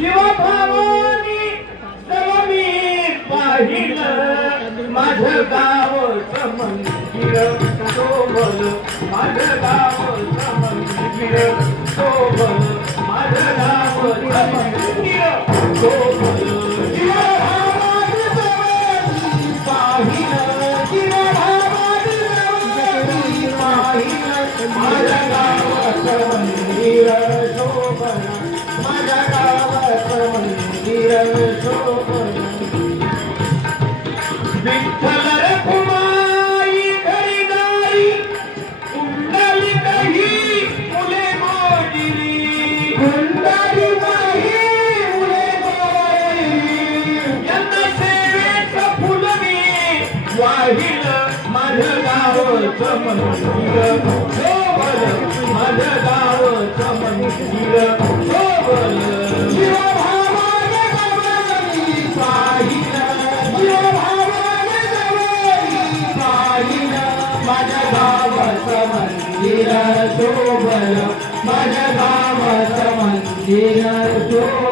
जीवभावानी सर्व पाहिलं माझं गावचं मंदिर शोभल माझं गावचं मंदिर शोभल माझं गावचं मंदिर शोभल जीवभावानी सर्व पाहिलं जीवभावानी सर्व पाहिलं माझं गावचं मंदिर शोभल माझ्या गावाचं मंदिर शोभल विठ्ठल रखुमाई घरी दारी कुंडली नाही मुले मोडली कुंडली नाही मुले मोडली यांना सेवेचं फुल मी वाहिलं माझं गावचं मंदिर शोभल माझं गावचं मंदिर शोभल जीवभावाने गवळणी पाहिलं जीवभावाने गवळणी पाहिलं माझ्या गावाचं मंदिर शोभल माझ्या गावाचं मंदिर शोभल